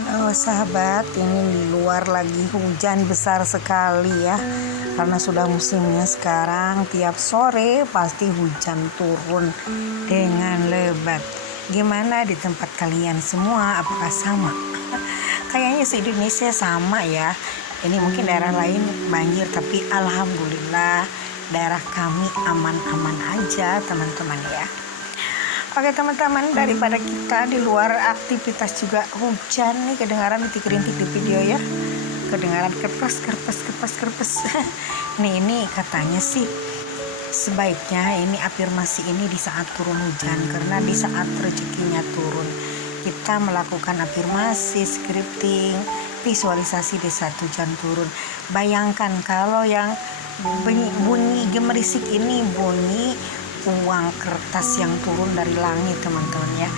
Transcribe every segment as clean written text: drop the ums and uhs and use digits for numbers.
Halo sahabat, ini di luar lagi hujan besar sekali ya. Karena sudah musimnya sekarang, tiap sore pasti hujan turun dengan lebat. Gimana di tempat kalian semua? Apakah sama? Kayaknya se-Indonesia sama ya. Ini mungkin daerah lain banjir, tapi alhamdulillah daerah kami aman-aman aja teman-teman ya. Oke teman-teman, daripada kita di luar aktivitas juga hujan nih, kedengaran rintik-rintik di video ya, kedengaran kerpes. Nih ini katanya sih sebaiknya ini afirmasi ini di saat turun hujan, karena di saat rezekinya turun kita melakukan afirmasi, scripting, visualisasi di saat hujan turun. Bayangkan kalau yang bunyi gemerisik ini bunyi uang kertas yang turun dari langit teman-teman ya.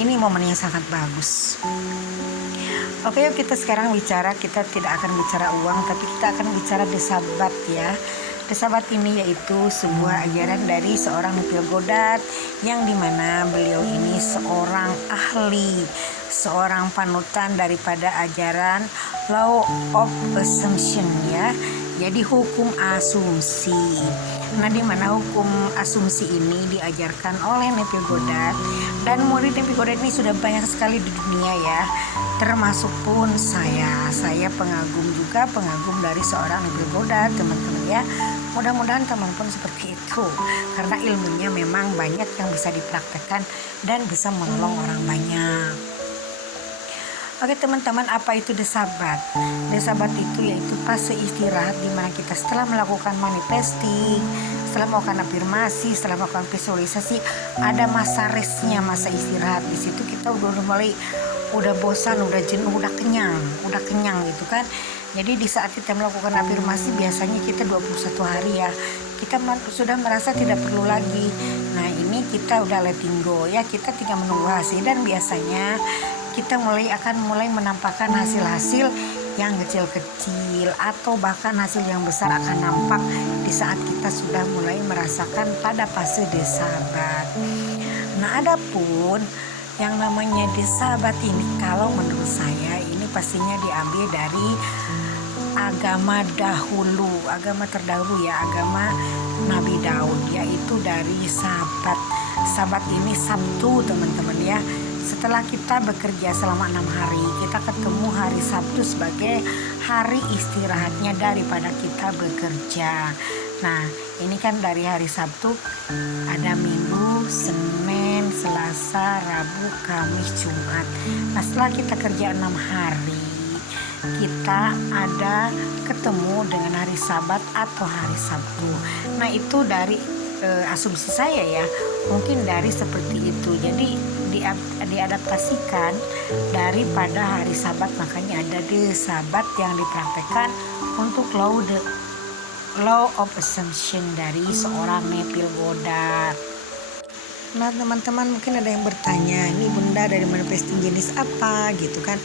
Ini momen yang sangat bagus. Oke, yuk kita sekarang bicara, kita tidak akan bicara uang, tapi kita akan bicara desabat ya. Desabat ini yaitu sebuah ajaran dari seorang Neville Goddard, yang dimana beliau ini seorang ahli, seorang panutan daripada ajaran law of assumption ya. Jadi hukum asumsi. Nah, di mana hukum asumsi ini diajarkan oleh Neville Goddard, dan murid Neville Goddard ini sudah banyak sekali di dunia ya. Termasuk pun saya pengagum dari seorang Neville Goddard teman-teman ya. Mudah-mudahan teman pun seperti itu, karena ilmunya memang banyak yang bisa dipraktekkan dan bisa menolong orang banyak. Oke teman-teman, apa itu desabat? Desabat itu yaitu fase istirahat di mana kita setelah melakukan manifesting, setelah melakukan afirmasi, setelah melakukan visualisasi, ada masa restnya, masa istirahat. Di situ kita udah bosan, udah jenuh, udah kenyang gitu kan. Jadi di saat kita melakukan afirmasi biasanya kita 21 hari ya, kita sudah merasa tidak perlu lagi. Nah ini kita udah letting go ya, kita tinggal menunggu hasil, dan biasanya kita akan mulai menampakkan hasil-hasil yang kecil-kecil atau bahkan hasil yang besar akan nampak di saat kita sudah mulai merasakan pada fase desabat. Nah, adapun yang namanya desabat ini, kalau menurut saya ini pastinya diambil dari agama terdahulu ya, agama Nabi Daud, yaitu dari Sabat. Sabat ini Sabtu teman-teman ya. Setelah kita bekerja selama 6 hari, kita ketemu hari Sabtu sebagai hari istirahatnya daripada kita bekerja. Nah, ini kan dari hari Sabtu ada Minggu, Senin, Selasa, Rabu, Kamis, Jumat. Nah, setelah kita kerja 6 hari, kita ada ketemu dengan hari Sabat atau hari Sabtu. Nah, itu dari asumsi saya ya, mungkin dari seperti itu. Jadi diadaptasikan daripada hari Sabat, makanya ada desabat yang dipraktekkan untuk law of assumption dari seorang Neville Goddard. Nah teman-teman, mungkin ada yang bertanya, ini bunda dari manifesting jenis apa gitu kan.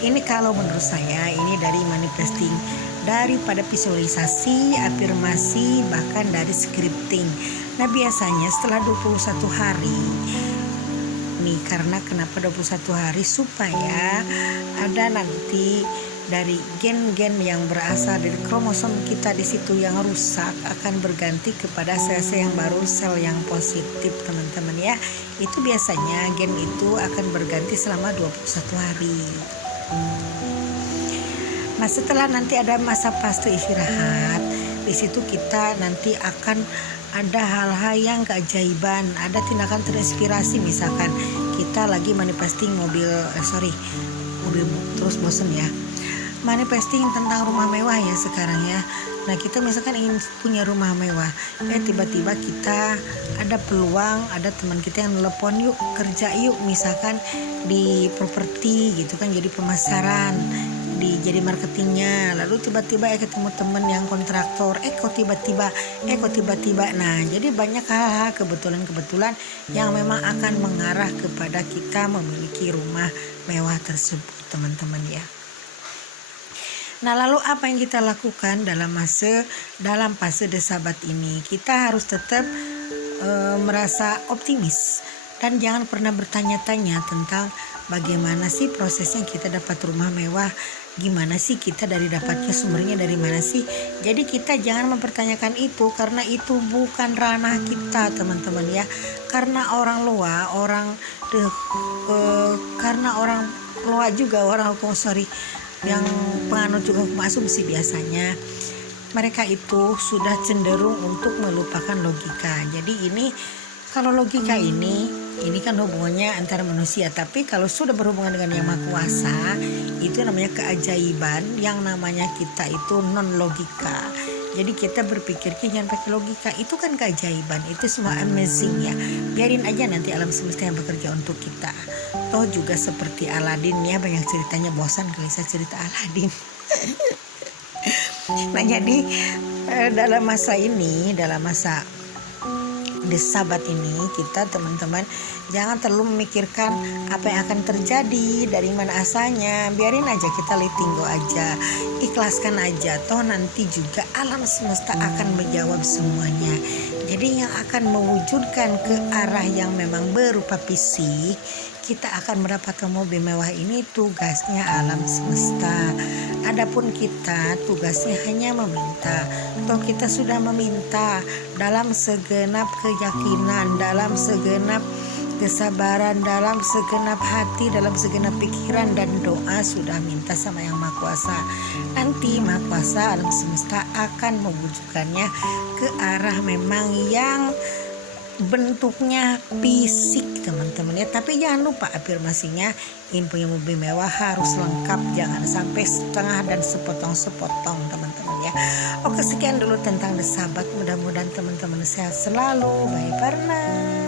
Ini kalau menurut saya ini dari manifesting, daripada visualisasi, afirmasi, bahkan dari scripting. Nah biasanya setelah 21 hari nih, karena kenapa 21 hari, supaya ada nanti dari gen-gen yang berasal dari kromosom kita di situ yang rusak akan berganti kepada sel-sel yang baru, sel yang positif teman-teman ya. Itu biasanya gen itu akan berganti selama 21 hari. Nah setelah nanti ada masa fase istirahat, di situ kita nanti akan ada hal-hal yang keajaiban, ada tindakan terinspirasi. Misalkan kita lagi manifesting mobil terus bosen ya, manifesting tentang rumah mewah ya sekarang ya. Nah kita misalkan ingin punya rumah mewah, tiba-tiba kita ada peluang, ada teman kita yang telepon, yuk kerja yuk, misalkan di properti gitu kan, jadi pemasaran, jadi marketingnya. Lalu tiba-tiba ketemu teman yang kontraktor, kok tiba-tiba. Nah jadi banyak hal-hal kebetulan yang memang akan mengarah kepada kita memiliki rumah mewah tersebut teman-teman ya. Nah lalu apa yang kita lakukan dalam fase desabat ini? Kita harus tetap merasa optimis dan jangan pernah bertanya-tanya tentang bagaimana sih prosesnya kita dapat rumah mewah, gimana sih kita dari dapatnya sumbernya dari mana sih. Jadi kita jangan mempertanyakan itu karena itu bukan ranah kita teman-teman ya. Karena orang luar, karena orang luar juga orang hukum yang penganut juga hukum asumsi biasanya mereka itu sudah cenderung untuk melupakan logika. Jadi ini kalau logika ini kan hubungannya antara manusia, tapi kalau sudah berhubungan dengan yang Maha Kuasa itu namanya keajaiban, yang namanya kita itu non logika. Jadi kita berpikirnya jangan pakai logika, itu kan keajaiban, itu semua amazing ya. Biarin aja nanti alam semesta yang bekerja untuk kita. Toh juga seperti Aladin ya, banyak ceritanya, bosan kali saya cerita Aladin. Nah jadi dalam masa Sabat ini kita teman-teman jangan terlalu memikirkan apa yang akan terjadi, dari mana asalnya. Biarin aja, kita letting go aja, ikhlaskan aja, toh nanti juga alam semesta akan menjawab semuanya. Jadi yang akan mewujudkan ke arah yang memang berupa fisik, kita akan mendapatkan mobil mewah ini tugasnya alam semesta. Adapun kita tugasnya hanya meminta. Toh kita sudah meminta dalam segenap keyakinan, dalam segenap kesabaran, dalam segenap hati, dalam segenap pikiran dan doa sudah minta sama yang Maha Kuasa. Nanti Maha Kuasa alam semesta akan mewujudkannya ke arah memang yang bentuknya fisik teman-teman ya. Tapi jangan lupa afirmasinya, ingin punya mobil mewah harus lengkap, jangan sampai setengah dan sepotong-sepotong teman-teman ya. Oke, sekian dulu tentang The Sabat, mudah-mudahan teman-teman sehat selalu. Bye for now.